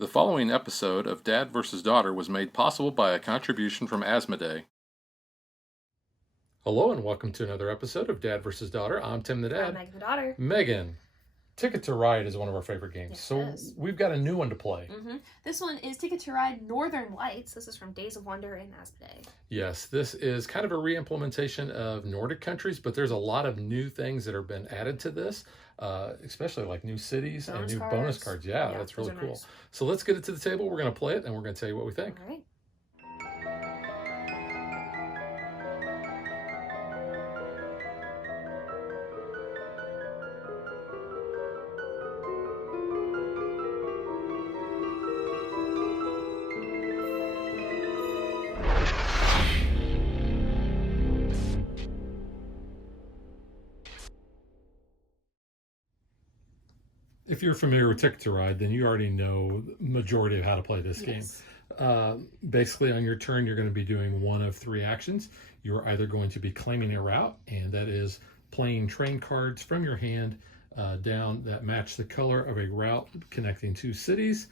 The following episode of Dad vs. Daughter was made possible by a contribution from Asmodee. Hello and welcome to another episode of Dad vs. Daughter. I'm Tim the Dad. I'm Megan the daughter. Megan, Ticket to Ride is one of our favorite games. Yes, so we've got a new one to play. This one is Ticket to Ride Northern Lights. This is from Days of Wonder in Asmodee. Yes, this is kind of a re-implementation of Nordic countries, but there's a lot of new things that have been added to this, especially like new cities and new bonus cards. Yeah, that's really cool. Nice. So let's get it to the table. We're going to play it and we're going to tell you what we think. All right. If you're familiar with Ticket to Ride, then you already know the majority of how to play this game. Basically, on your turn, you're going to be doing one of three actions. You're either going to be claiming a route, and that is playing train cards from your hand down that match the color of a route connecting two cities.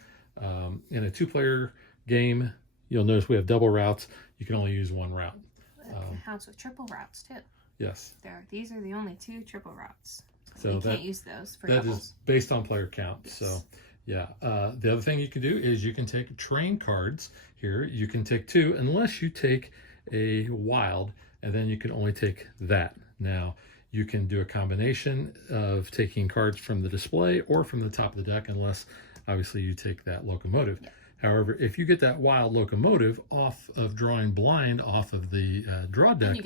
In a two-player game, you'll notice we have double routes. You can only use one route. It counts with triple routes, too. Yes. These are the only two triple routes. So you can't use those for that doubles. is based on player count. Yes. So yeah, the other thing you can do is you can take train cards here. You can take two unless you take a wild, and then you can only take that. Now you can do a combination of taking cards from the display or from the top of the deck, unless obviously you take that locomotive. Yeah. However, if you get that wild locomotive off of drawing blind off of the draw deck, you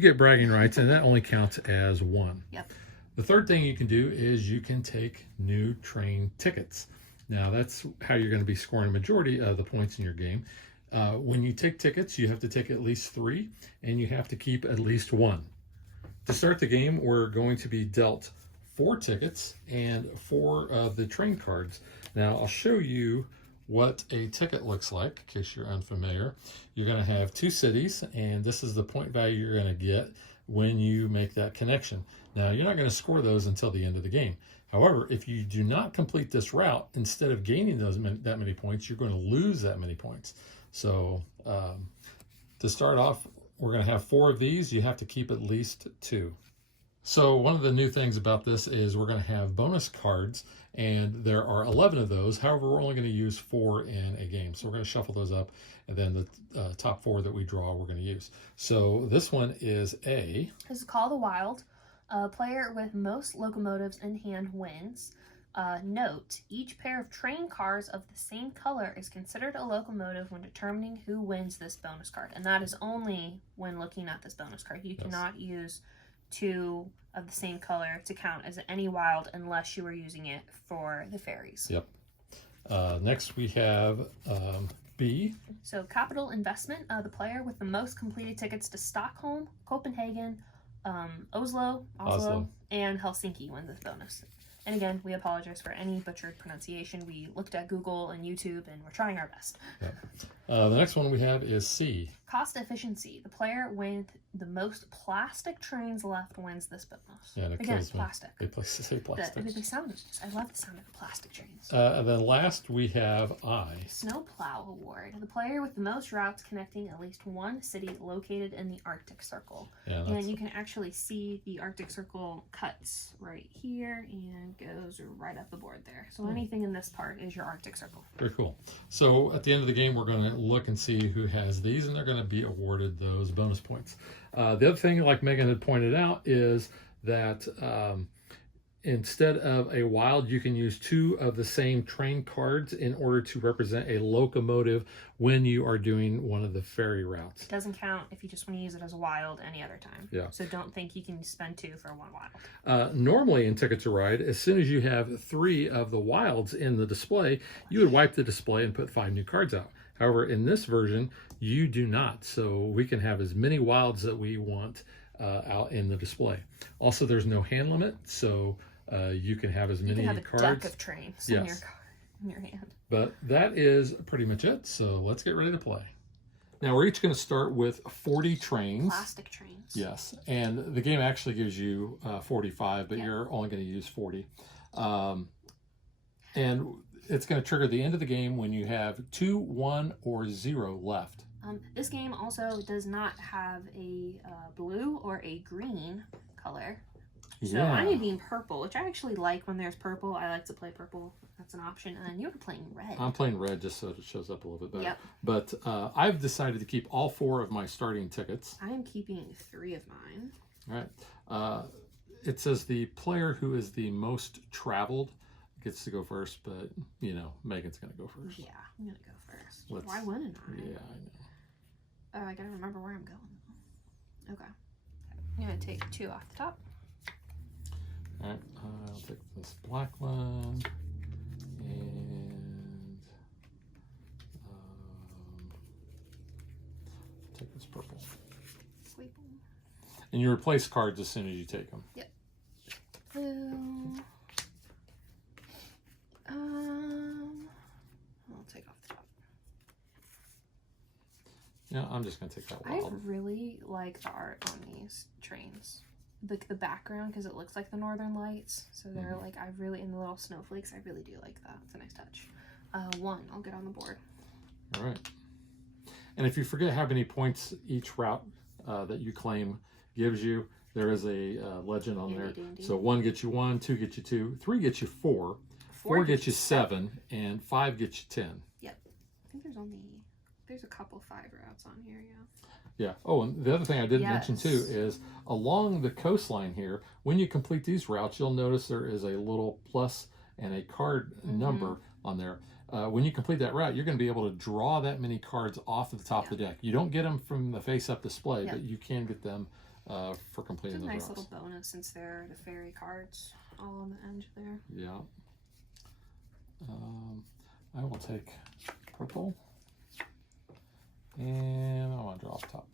get bragging rights, and that only counts as one. Yep. The third thing you can do is you can take new train tickets. Now that's how you're going to be scoring a majority of the points in your game. When you take tickets, you have to take at least 3, and you have to keep at least 1. To start the game, we're going to be dealt 4 tickets and 4 of the train cards. Now I'll show you what a ticket looks like in case you're unfamiliar. You're going to have 2 cities, and this is the point value you're going to get when you make that connection. Now, you're not going to score those until the end of the game. However, if you do not complete this route, instead of gaining that many points, you're going to lose that many points. So to start off, we're going to have 4 of these. You have to keep at least 2. So one of the new things about this is we're going to have bonus cards, and there are 11 of those. However, we're only going to use 4 in a game. So we're going to shuffle those up, and then the top 4 that we draw we're going to use. So this one is A. This is Call the Wild. Player with most locomotives in hand wins. Note, each pair of train cars of the same color is considered a locomotive when determining who wins this bonus card. And that is only when looking at this bonus card. You cannot use 2 of the same color to count as any wild unless you are using it for the ferries. Yep. Next we have B. So capital investment, the player with the most completed tickets to Stockholm, Copenhagen, Oslo, and Helsinki wins this bonus. And again, we apologize for any butchered pronunciation. We looked at Google and YouTube, and we're trying our best. Yep. The next one we have is C. Cost efficiency. The player with the most plastic trains left wins this bonus. Yeah, again, it's plastic. They say plastic. I love the sound of the plastic trains. And then last we have I. Snowplow award. The player with the most routes connecting at least one city located in the Arctic Circle. Yeah, and you can actually see the Arctic Circle cuts right here and goes right up the board there. So anything in this part is your Arctic Circle. Very cool. So at the end of the game, we're going to look and see who has these, and they're going to be awarded those bonus points. The other thing, like Megan had pointed out, is that instead of a wild, you can use 2 of the same train cards in order to represent a locomotive when you are doing one of the ferry routes. It doesn't count if you just want to use it as a wild any other time. Yeah. So don't think you can spend 2 for 1 wild. Normally in Ticket to Ride, as soon as you have 3 of the wilds in the display, you would wipe the display and put 5 new cards out. However, in this version, you do not. So we can have as many wilds that we want out in the display. Also, there's no hand limit, so you can have as many cards. You can have a deck of trains in your hand. But that is pretty much it. So let's get ready to play. Now we're each going to start with 40 trains. Plastic trains. Yes, and the game actually gives you 45, but you're only going to use 40. And it's going to trigger the end of the game when you have 2, 1, or 0 left. This game also does not have a blue or a green color. So Yeah. I am being purple, which I actually like when there's purple. I like to play purple. That's an option. And you're playing red. I'm playing red just so it shows up a little bit better. Yep. But I've decided to keep all 4 of my starting tickets. I am keeping 3 of mine. All right. It says the player who is the most traveled gets to go first, but, you know, Megan's going to go first. Yeah, I'm going to go first. Why wouldn't I? Yeah, I know. Oh, I got to remember where I'm going. Okay. I'm going to take 2 off the top. All right, I'll take this black one, and take this purple. Sweep them. And you replace cards as soon as you take them. Yep. Blue. I'll take off the top. Yeah, I'm just gonna take that I wild. really like the art on these trains. The background, because it looks like the Northern Lights. So they're like, I really, in the little snowflakes, I really do like that. It's a nice touch. 1, I'll get on the board. All right. And if you forget how many points each route that you claim gives you, there is a legend on there. So 1 gets you 1, 2 gets you 2, 3 gets you 4, 4 gets you 7, and 5 gets you 10. Yep. I think there's a couple 5 routes on here, yeah. Yeah. Oh, and the other thing I didn't mention too is along the coastline here, when you complete these routes, you'll notice there is a little plus and a card number on there. When you complete that route, you're going to be able to draw that many cards off of the top of the deck. You don't get them from the face-up display, but you can get them for completing those routes. It's a nice little bonus since they're the fairy cards all on the end there. Yeah. I will take purple. And I want to draw off top.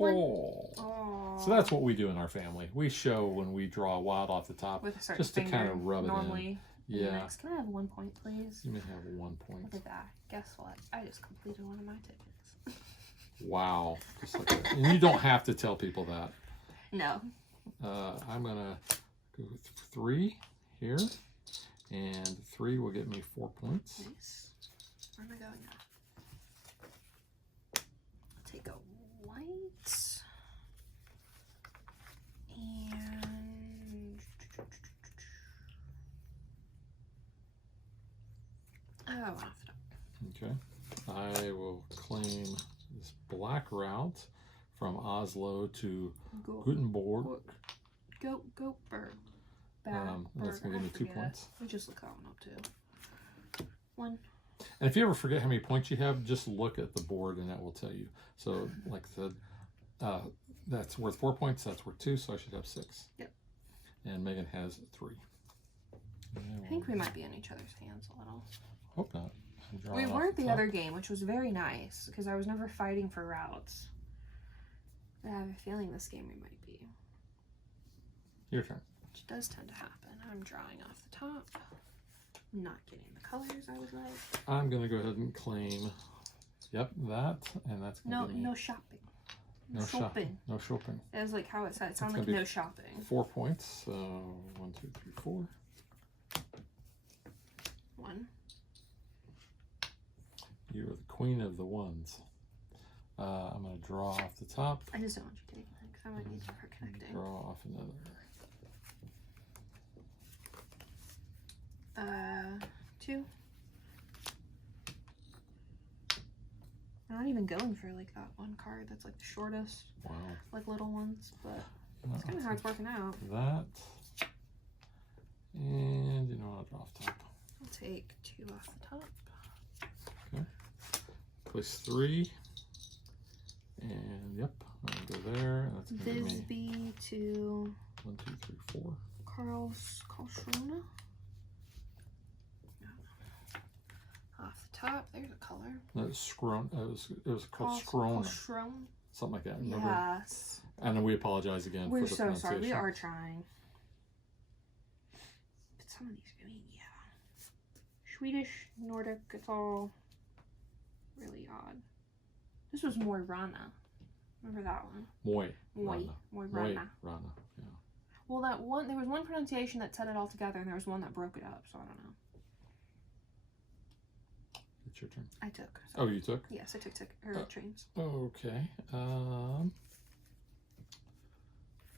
Oh. So that's what we do in our family. We show when we draw wild off the top, with a certain just to kind of rub normally it in. Yeah. Next. Can I have 1 point, please? You may have 1 point. Look at that. Guess what? I just completed one of my tickets. Wow. Just like that. And you don't have to tell people that. No. I'm going to go with 3 here. And 3 will get me 4 points. Nice. Where am I going now? Take a white and off the top. Okay, I will claim this black route from Oslo to Gutenberg. Go bird. That's gonna give me 2 points. We just look that one up too. 1. And if you ever forget how many points you have, just look at the board and that will tell you. So, like I said, that's worth 4 points, that's worth 2, so I should have 6. Yep. And Megan has 3. I think we might be in each other's hands a little. Hope not. We weren't the other game, which was very nice, because I was never fighting for routes. I have a feeling this game we might be. Your turn. Which does tend to happen. I'm drawing off the top. Not getting the colors I would like. I'm going to go ahead and claim, yep, that, and that's going to no shopping. No shopping. No shopping. That was like how it said. It sounded like no shopping. 4 points. So 1, 2, 3, 4. 1. You are the queen of the ones. I'm going to draw off the top. I just don't want you taking that because I might need you for connecting. Draw off another. 2. I'm not even going for like that one card that's like the shortest. Wow. Like little ones, but it's kind of how it's working out. That. And you know, I'll draw off top. I'll take 2 off the top. Okay. Place 3. And yep, I'll go there. And that's going to Visby to 1, 2, 3, 4. Karlskrona. Off the top, there's a color. No, it's it was called Skrona. Something like that. Remember? Yes. And we apologize again We're for the so pronunciation. sorry. We are trying. But some of these, I mean, yeah. Swedish, Nordic, it's all really odd. This was Moi Rana. Remember that one? Moi Rana. Rana. Yeah. Well, that one, there was one pronunciation that said it all together, and there was one that broke it up, so I don't know. it's your turn. I took. Oh, you took? Yes, I took trains. Okay.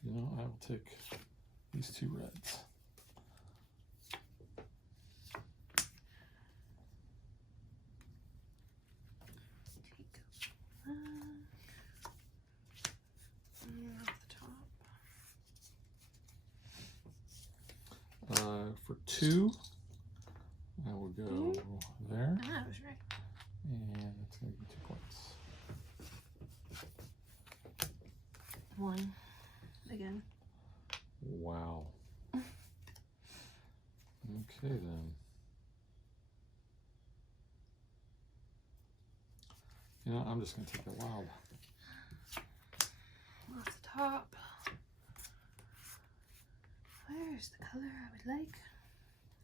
You know, I will take these 2 reds. Off the top. For 2, I will go there. Ah, I was right. And it's going to be 2 points. 1. Again. Wow. Okay, then. You know, I'm just going to take a wild. Off the top. Where's the color I would like?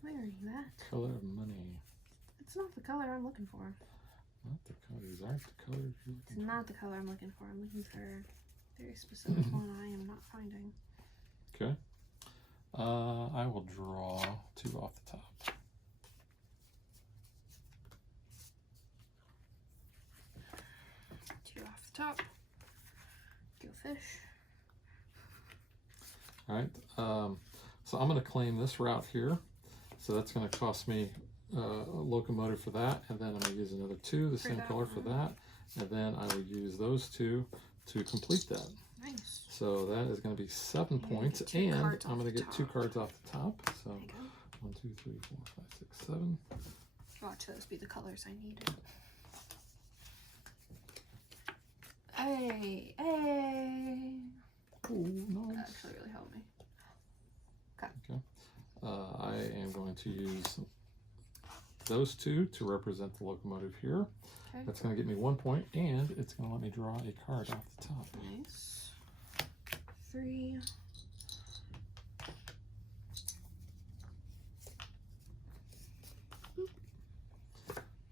Where are you at? Color of money. It's not the color I'm looking for. Not the colors. Aren't the colors you're looking It's not the color I'm looking for. I'm looking for a very specific one I am not finding. Okay. I will draw 2 off the top. Two off the top. Go fish. All right. So I'm going to claim this route here. So that's going to cost me a locomotive for that, and then I'm going to use another 2, the same color for that, and then I will use those 2 to complete that. Nice. So that is going to be 7 points, and I'm going to get 2 cards off the top. So 1, 2, 3, 4, 5, 6, 7. Watch those be the colors I needed. Hey, hey. Oh, nice. That actually really helped me. Okay. I am going to use those 2 to represent the locomotive here. Okay. That's going to get me 1 point, and it's going to let me draw a card off the top. Nice. 3.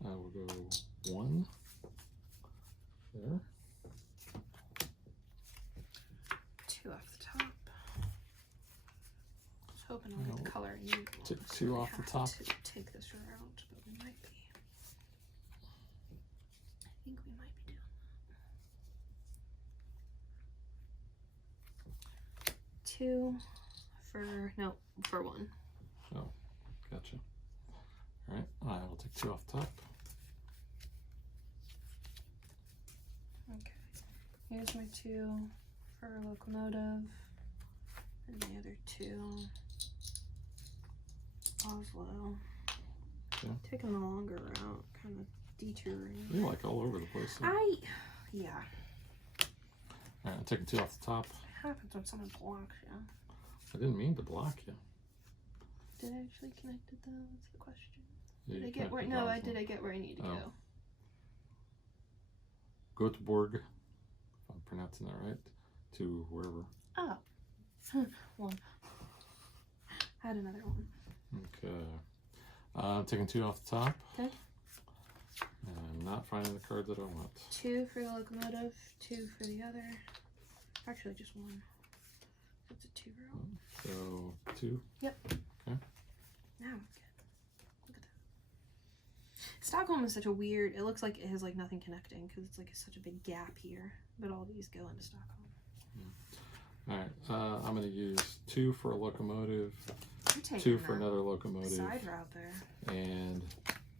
I will go 1 there. 2 off the top. I was hoping I'll get the color I need. Take 2 off the top. To take this route, but we might be. I think we might be doing that. 2 for 1. Oh, gotcha. All right, I will take 2 off the top. Okay. Here's my 2 for locomotive, and the other 2 Oslo. Okay. Taking the longer route, kind of detouring. You're like all over the place. Huh? Yeah. All right, I'm taking 2 off the top. It happens when someone blocks you. I didn't mean to block you. Did I actually connect it though? That's the question. Yeah, Did I get where? No, did I get where I need to go? Göteborg, if I'm pronouncing that right, to wherever. Oh. 1. Had another 1. Okay. I'm taking 2 off the top. Okay. And I'm not finding the card that I want. 2 for the locomotive, 2 for the other. Actually, just 1. That's a 2 row. So 2. Yep. Okay. Now it's good. Look at that. Stockholm is such a weird. It looks like it has like nothing connecting because it's like such a big gap here. But all these go into Stockholm. All right. I'm going to use 2 for a locomotive, You're taking 2 for that another locomotive, side route there. and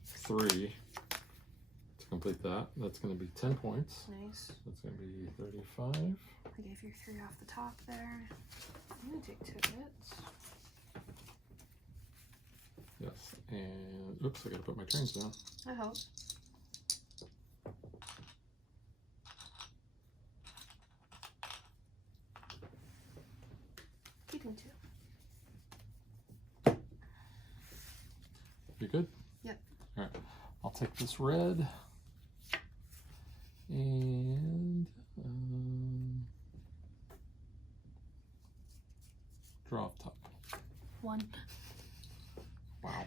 3 to complete that. That's going to be 10 points. Nice. That's going to be 35. I gave you 3 off the top there. I'm gonna take 2 hits. Yes. And oops, I got to put my trains down. I hope. Keeping 2. You good? Yep. All right. I'll take this red and draw off top. 1. Wow.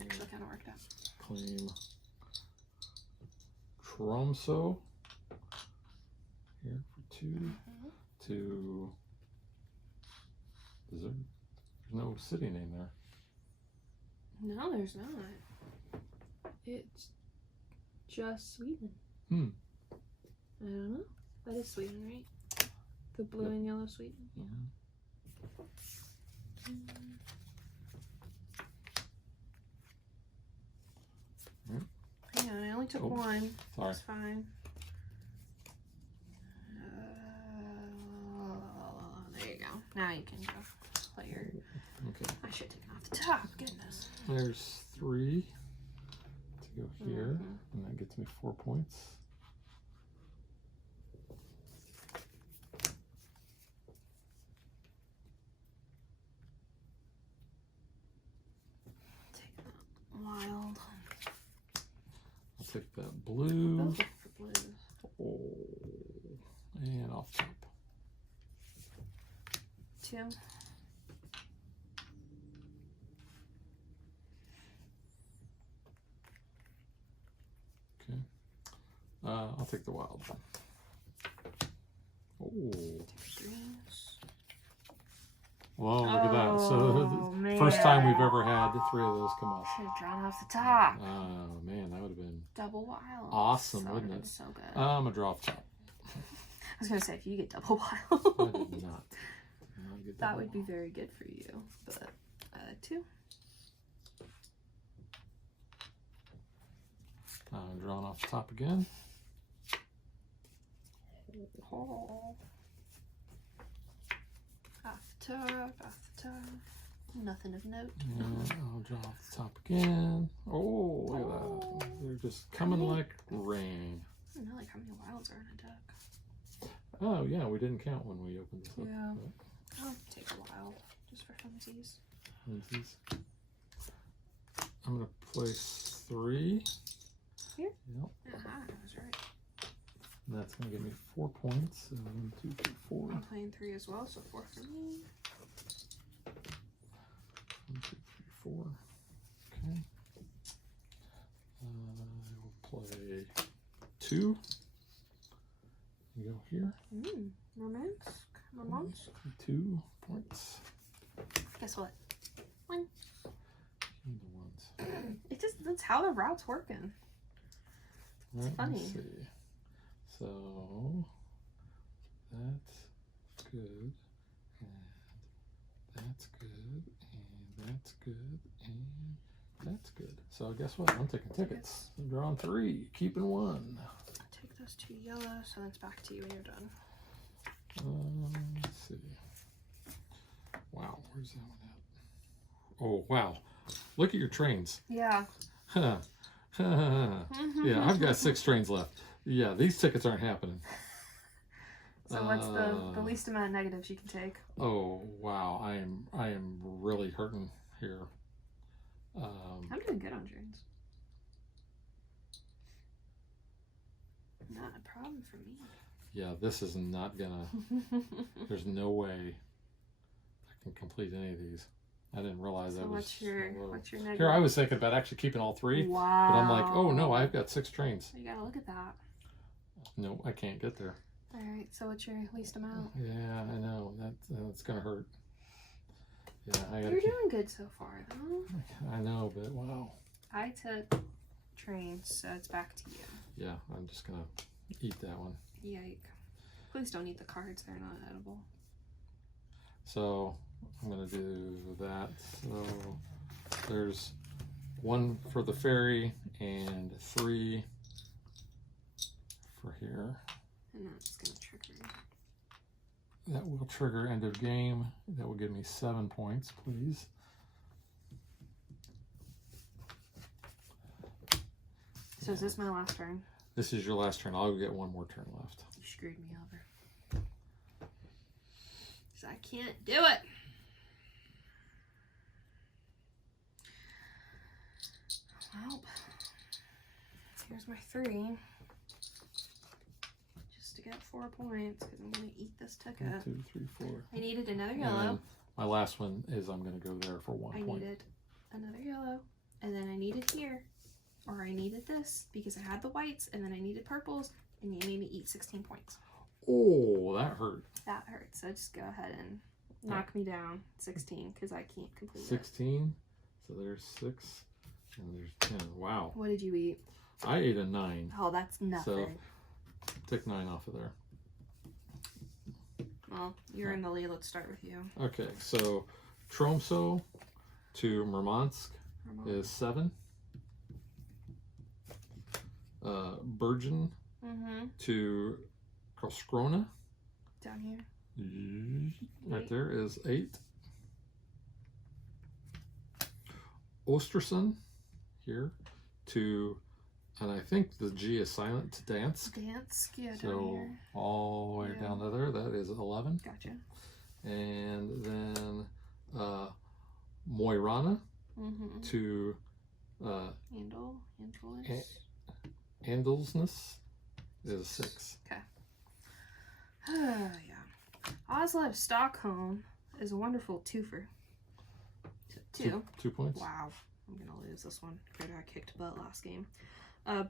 Actually, kind of worked out. Claim Tromso here for 2 to dessert. There's no city name there. No, there's not. It's just Sweden. I don't know. That is Sweden, right? The blue and yellow Sweden. Hang on, I only took one. Sorry. That's fine. There you go. Now you can go play your. Okay. I should take it off the top. Goodness. There's 3 to go here, and that gets me 4 points. Take that wild. I'll take that blue. Both of the blues. Oh, and off top. 2. Okay. I'll take the wild one. Oh. Greens. Whoa, look at that. So man. first time we've ever had 3 of those come up. Should have drawn off the top. Oh, man, that would have been Double wild. awesome, So wouldn't it? So good. I'm going to draw off top. I was going to say, if you get double I wild, did not. Get that would be very good for you. But 2. I'm drawing off the top again. Oh. Off the top, off the top. Nothing of note. And I'll draw off the top again. Oh, look at that. They're just coming like rain. I don't know, like how many wilds are in a deck. Oh, yeah, we didn't count when we opened this up. Yeah. I'll take a wild, just for funsies. I'm going to place 3. Here? Yep. I was right. And that's going to give me 4 points. 1, 2, 3, 4. I'm playing 3 as well, so 4 for me. 1, 2, 3, 4. Okay. I will play 2. You go here. Romance. 2 points. Guess what? 1. Give me the ones. That's how the route's working. It's funny. Let's see. So that's good, and that's good, and that's good, and that's good. So guess what? I'm taking tickets. I'm drawing 3, keeping 1. Take those 2 yellow, so it's back to you when you're done. Let's see. Wow, where's that one at? Oh, wow. Look at your trains. Yeah. Yeah, I've got 6 trains left. Yeah, these tickets aren't happening. So what's the least amount of negatives you can take? Oh, wow. I am really hurting here. I'm doing good on trains. Not a problem for me. Yeah, this is not gonna... There's no way I can complete any of these. I didn't realize that was what's your negative? Here, I was thinking about actually keeping all 3. Wow. But I'm like, oh no, I've got 6 trains. You gotta look at that. No, I can't get there. All right, so what's your least amount? Yeah, I know. That's gonna hurt. Yeah, You're doing good so far, though. I know, but wow. I took trains, so it's back to you. Yeah, I'm just gonna eat that one. Yike. Please don't eat the cards, they're not edible. So I'm gonna do that. So there's 1 for the ferry and 3 for here. And that's gonna trigger. That will trigger end of game. That will give me 7 points, please. So is this my last turn? This is your last turn. I'll get 1 more turn left. You screwed me over. Because I can't do it. Well, here's my 3. Just to get 4 points, because I'm going to eat this ticket. 1, 2, 3, 4. I needed another yellow. My last one is I'm going to go there for 1 I point. needed another yellow. And then I needed here. Or I needed this, because I had the whites, and then I needed purples, and you made me eat 16 points. Oh, that hurt. That hurt, so just go ahead and Knock me down. 16, because I can't complete 16. So there's 6, and there's 10. Wow. What did you eat? I ate a 9. Oh, that's nothing. So take 9 off of there. Well, you're in the lead. Let's start with you. Okay, so Tromsø to Murmansk is 7. Bergen to Karlskrona Down here. right there is 8. Ostersund here to, and I think the G is silent, to Dansk. Dansk, yeah, down So here. all the way down to there, that is 11. Gotcha. And then Mo i Rana to Andelsnes is 6. Okay. Yeah. Oslo to Stockholm is a wonderful twofer. 2. 2 points. Wow. I'm going to lose this one. I kicked butt last game.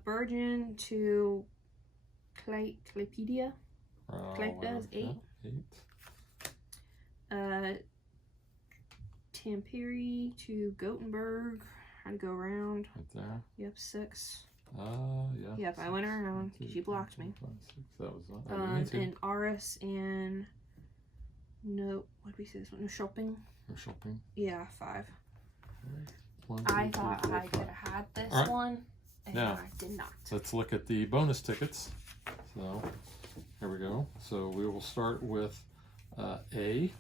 Bergen to Klaipeda. Klaipeda is 8. 8. Tampere to Gothenburg. I'd go around. Right there. Yep, 6. Yeah. Yep, I went around because you blocked me. 5, 6. That was not. And Aris and no, what did we say this one? No shopping. No shopping. Yeah, 5. 1, 2, I 3, thought 4, I 5. could have had this All right. one, and Now, I did not. Let's look at the bonus tickets. So here we go. So we will start with A.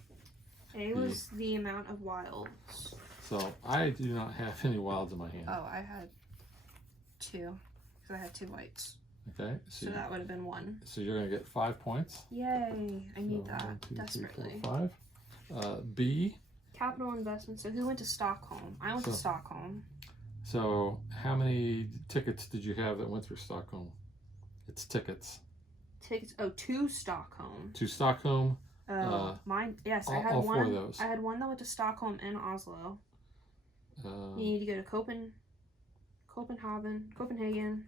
A was the amount of wilds. So I do not have any wilds in my hand. Oh, I had 2, because I had 2 whites. Okay. So that would have been 1. So you're going to get 5 points. Yay! I need So that 1, 2, 3, desperately. 4, 5. B. Capital investment. So who went to Stockholm? I went to Stockholm. So how many tickets did you have that went through Stockholm? It's tickets. Tickets. Oh, to Stockholm. To Stockholm. Mine. Yes, I had all one. 4 of those. I had one that went to Stockholm and Oslo. You need to go to Copenhagen,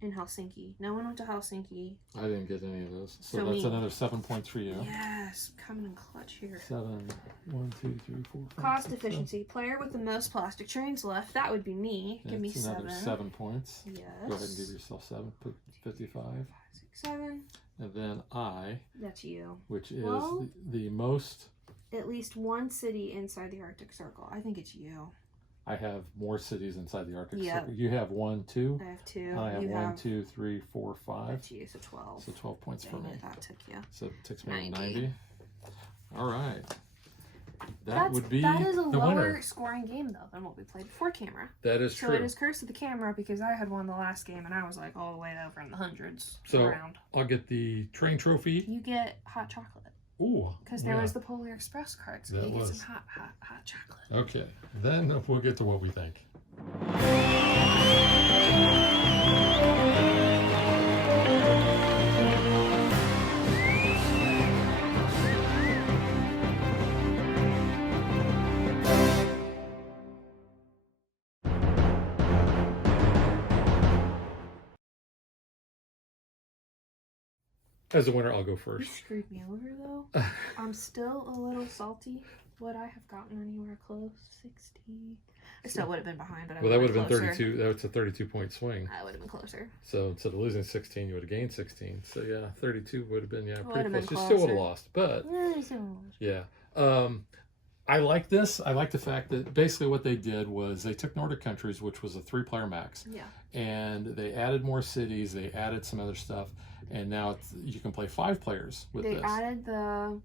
and Helsinki. No one went to Helsinki. I didn't get any of those. So, So that's me. another 7 points for you. Yes, coming in clutch here. 7. 1, 2, 3, 4, 5. Cost 6, efficiency. Player with the most plastic trains left. That would be me. Give me That's 7. another 7 points. Yes. Go ahead and give yourself 7. Put 55. 5, 6, 7. And then I, That's you. which is Well- the most. At least one city inside the Arctic Circle. I think it's you. I have more cities inside the Arctic Yep. Circle. You have 1, 2. I have 2. I have you 1, 2, 3, 4, 5. That's you. So 12. So 12 points for Dang me. it, that took you. So it takes me to 90. 90. All right. That would be that is a the lower winner. scoring game though than what we played before camera. That is So true. it is Curse of the Camera because I had won the last game and I was like all the way over in the hundreds So around. I'll get the train trophy. You get hot chocolate Ooh. because there was the Polar Express card, so That you get was. some hot chocolate. Okay. Then we'll get to what we think. As a winner, I'll go You first. screwed me over though. I'm still a little salty. Would I have gotten anywhere close? 60. I still would have been behind, but I Well, that would been have been closer. 32. That's a 32-point swing. I would have been closer. So instead of losing 16, you would have gained 16. So yeah, 32 would have been pretty Would have close. been You still would have closer. lost, but Yeah. yeah. I like this. I like the fact that basically what they did was they took Nordic countries, which was a 3-player max, and they added more cities. They added some other stuff, and now you can play 5 players with They this. added the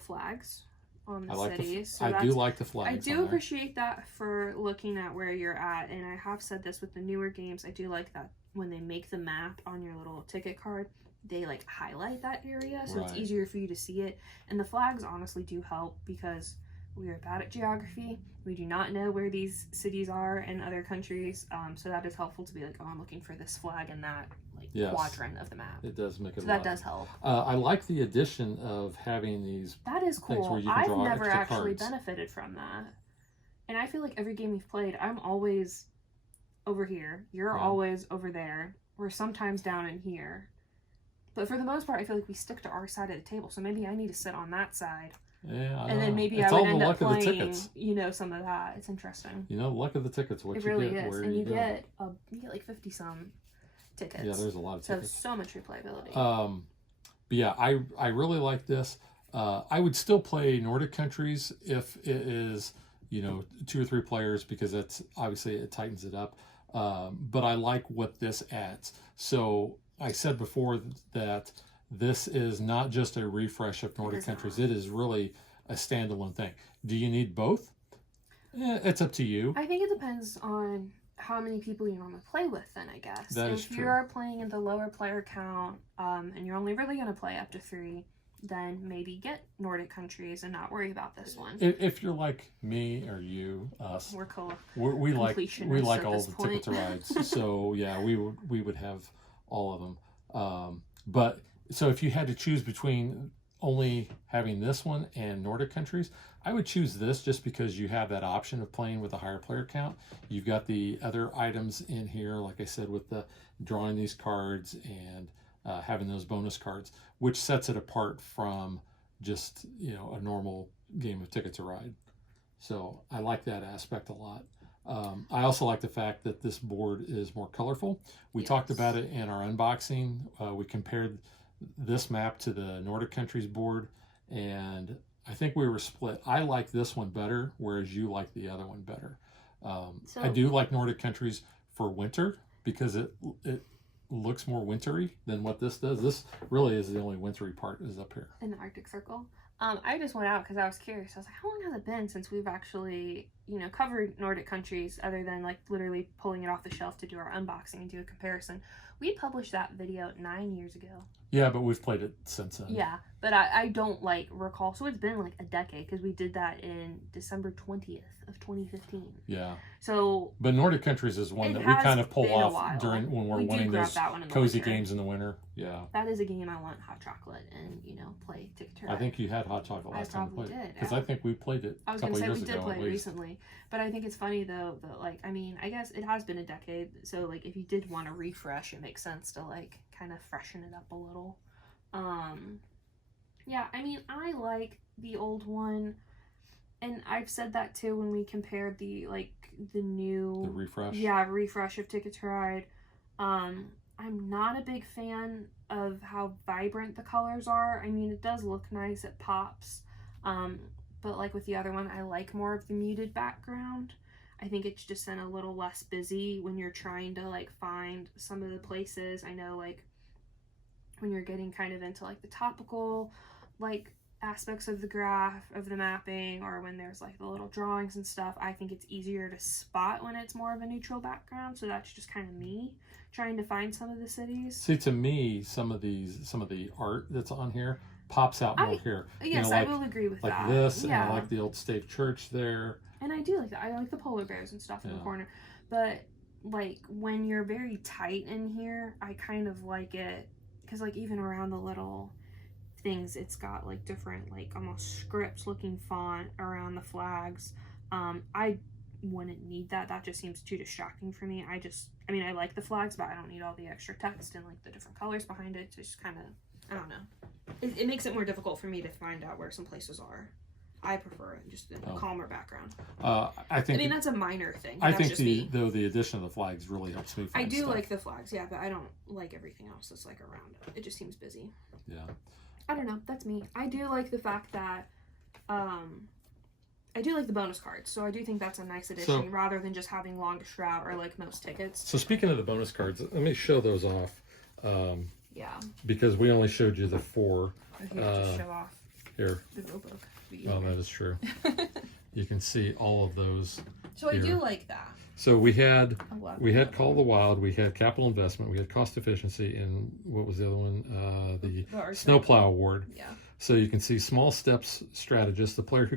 flags on the I like cities. I do like the flags. I on do there. appreciate that for looking at where you're at, and I have said this with the newer games. I do like that when they make the map on your little ticket card, they like highlight that area so it's Right. easier for you to see it. And the flags honestly do help because we are bad at geography. We do not know where these cities are in other countries, so that is helpful to be like, oh, I'm looking for this flag in that Yes. quadrant of the map. It does make it. So that does help. I like the addition of having these. That is things where cool. you can I've draw never extra actually cards. benefited from that. And I feel like every game we've played, I'm always over here. You're Yeah. always over there. We're sometimes down in here. But for the most part, I feel like we stick to our side of the table. So maybe I need to sit on that side. Yeah, And then maybe it's I would all the end up luck of the playing, tickets. you know, some of that. It's interesting. You know, the luck of the tickets. What It you really get, is. where And you go. get like 50-some tickets. Yeah, there's a lot of tickets. So much replayability. But yeah, I really like this. I would still play Nordic countries if it is, you know, 2 or 3 players, because that's obviously it tightens it up. But I like what this adds. So I said before that this is not just a refresh of Nordic countries. It is really a standalone thing. Do you need both? It's up to you. I think it depends on how many people you normally play with, then, I guess. That is true. If true. you're playing in the lower player count, and you're only really going to play up to 3, then maybe get Nordic countries and not worry about this one. If you're like me or you, us, we like all the Ticket to Rides. So yeah, we would have all of them. But so if you had to choose between only having this one and Nordic countries, I would choose this just because you have that option of playing with a higher player count. You've got the other items in here, like I said, with the drawing these cards and having those bonus cards, which sets it apart from just, you know, a normal game of Ticket to Ride. So I like that aspect a lot. I also like the fact that this board is more colorful. We talked about it in our unboxing. We compared this map to the Nordic countries board, and I think we were split. I like this one better, whereas you like the other one better. I do like Nordic countries for winter because it looks more wintry than what this does. This really is the only wintry part is up here. In the Arctic Circle. I just went out because I was curious. I was like, how long has it been since we've actually, you know, covered Nordic countries other than like literally pulling it off the shelf to do our unboxing and do a comparison? We published that video 9 years ago. Yeah, but we've played it since then. Yeah, but I don't like recall. So it's been like a decade because we did that in December 20th of 2015. Yeah. So. But Nordic countries is one that we kind of pull off during when we're wanting those cozy games in the winter. Yeah. That is a game I want hot chocolate and, you know, play Ticket to Ride. I think you had hot chocolate last time we played it. Because I think we played it a couple years ago. I was going to say we did play it recently. But I think it's funny though that, like, I mean, I guess it has been a decade. So like if you did want to refresh, it makes sense to like kind of freshen it up a little. Yeah, I mean, I like the old one, and I've said that too when we compared the refresh of Ticket to Ride. I'm not a big fan of how vibrant the colors are. I mean, it does look nice, it pops, but like with the other one, I like more of the muted background. I think it's just then a little less busy when you're trying to like find some of the places. I know like when you're getting kind of into like the topical like aspects of the graph of the mapping, or when there's like the little drawings and stuff, I think it's easier to spot when it's more of a neutral background. So that's just kind of me trying to find some of the cities. See, to me, some of the art that's on here pops out more here. Yes, you know, like, I will agree with that. Like this, and I like the old Stave Church there. And I do like that. I like the polar bears and stuff in the corner. But like when you're very tight in here, I kind of like it because like even around the little things, it's got like different like almost scripts looking font around the flags. I wouldn't need that. That just seems too distracting for me. I mean, I like the flags, but I don't need all the extra text and like the different colors behind it. It's just kind of, I don't know. It makes it more difficult for me to find out where some places are. I prefer it just in a calmer background. I mean, that's a minor thing. I think the addition of the flags really helps me find I do stuff. like the flags, yeah, but I don't like everything else that's like around it. It just seems busy. Yeah. I don't know. That's me. I do like the fact that, I do like the bonus cards. So I do think that's a nice addition rather than just having longest route or like most tickets. So speaking of the bonus cards, let me show those off. Yeah. Because we only showed you the 4. Just show off here. The rule book. Oh, that is true. You can see all of those. So here. I do like that. So we had Call of the Wild, we had Capital Investment, we had Cost Efficiency, and what was the other one? The Snowplow Award. Yeah. So you can see Small Steps Strategist, the player who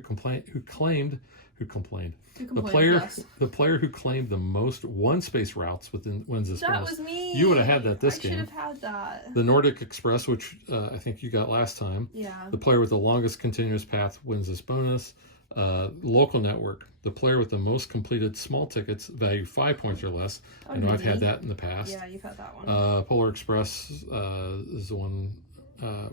claimed the player yes. the player who claimed the most one-space routes wins this That bonus. was me. You would have had that this I game. should have had that. The Nordic Express, which I think you got last time. Yeah. The player with the longest continuous path wins this bonus. Local Network, the player with the most completed small tickets, value 5 points or less. I know I've had that in the past. Yeah, you've had that one. Polar Express is the one.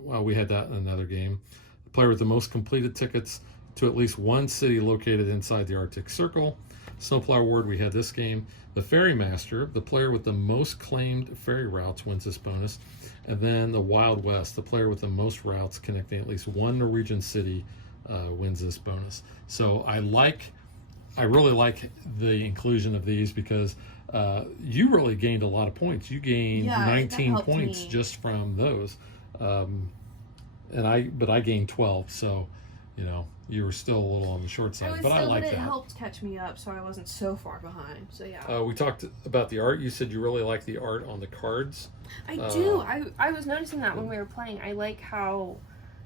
Well, we had that in another game. The player with the most completed tickets to at least one city located inside the Arctic Circle. Snowplow Award, we had this game. The Ferry Master, the player with the most claimed ferry routes wins this bonus. And then the Wild West, the player with the most routes connecting at least one Norwegian city wins this bonus. So I really like the inclusion of these because you really gained a lot of points. You gained 19 points just from those. But I gained 12, so you were still a little on the short side. I like that. It helped catch me up, so I wasn't so far behind. So yeah. We talked about the art. You said you really like the art on the cards. I do. I was noticing that when we were playing. I like how,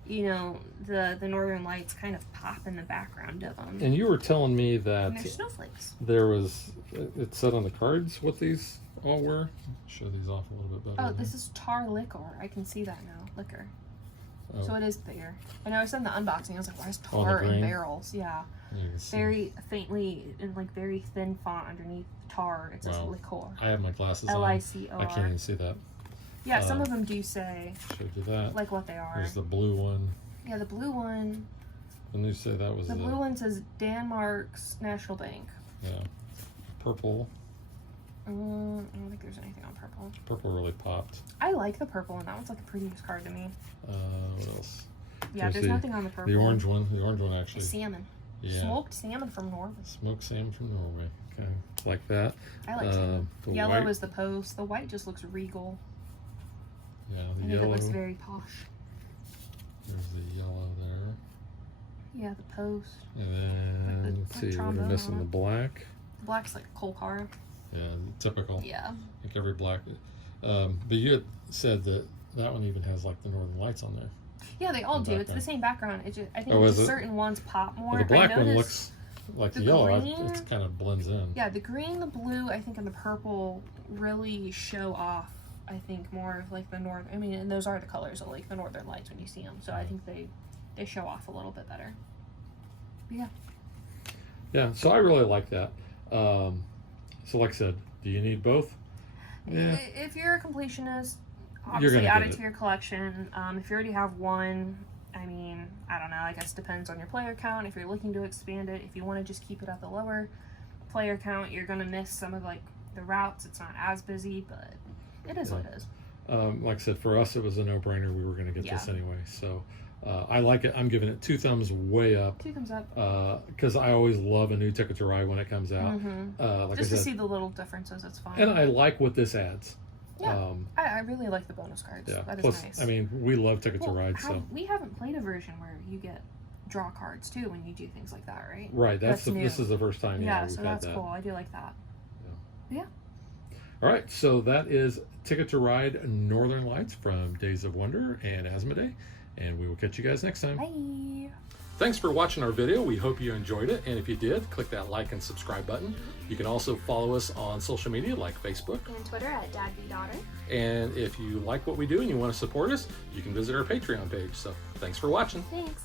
the Northern Lights kind of pop in the background of them. And you were telling me that And they're snowflakes. it said on the cards what these all were. Show these off a little bit better. Oh, this is tar liquor. I can see that now. Liquor. Oh. So it is bigger. I know I said in the unboxing, I was like, why is On the tar in green? barrels? Yeah. You can see. Very faintly, in like very thin font underneath tar, it says Wow. liquor. I have my glasses on. Licor. I can't even see that. Yeah, some of them do say Showed you that. like what they are. There's the blue one. Yeah, the blue one. And you say that was The blue one says Denmark's National Bank. Yeah. Purple. I don't think there's anything on purple. Purple really popped. I like the purple one. That one's like a prettiest card to me. What else? Yeah, there's nothing on the purple. The orange one. The orange one actually. Salmon. Yeah. Smoked salmon from Norway. Smoked salmon from Norway. Okay. Like that. I like salmon. The Yellow white. is the post. The white just looks regal. Yeah, I the think yellow. it looks very posh. There's the yellow there. Yeah, the post. And then, let's see, we're missing the black. The black's like a coal car. Yeah, typical. Yeah. I think every black. But you had said that one even has like the Northern Lights on there. Yeah, they all The do. It's the background. same background. It just, I think Oh, is just it? certain ones pop more. Well, the black I one noticed looks like the the yellow. green- It kind of blends in. Yeah, the green, the blue, I think, and the purple really show off, I think, more of like the northern. I mean, and those are the colors of like the Northern Lights when you see them. So I think they show off a little bit better. But yeah. Yeah, so I really like that. So like I said, do you need both? Yeah. If you're a completionist, You're obviously gonna add get it it. to your collection. If you already have one, I mean, I don't know. I guess depends on your player count. If you're looking to expand it, if you want to just keep it at the lower player count, you're gonna miss some of like the routes. It's not as busy, but it is what it is. Like I said, for us, it was a no-brainer. We were going to get this anyway. So I like it. I'm giving it 2 thumbs way up. 2 thumbs up. Because I always love a new Ticket to Ride when it comes out. Like Just I to said, see the little differences, it's fine. and I like what this adds. Yeah, I really like the bonus cards. Yeah. That is Plus, nice. I mean, we love Ticket to Ride. So we haven't played a version where you get draw cards too when you do things like that, right? right. That's new. This is the first time. Yeah, we've so had that's that. cool. I do like that. Yeah. All right, so that is Ticket to Ride Northern Lights from Days of Wonder and Asmodee, and we will catch you guys next time. Bye. Thanks for watching our video. We hope you enjoyed it, and if you did, click that like and subscribe button. You can also follow us on social media like Facebook, And Twitter at DadBeDaughter. and if you like what we do and you want to support us, you can visit our Patreon page. So thanks for watching. Thanks.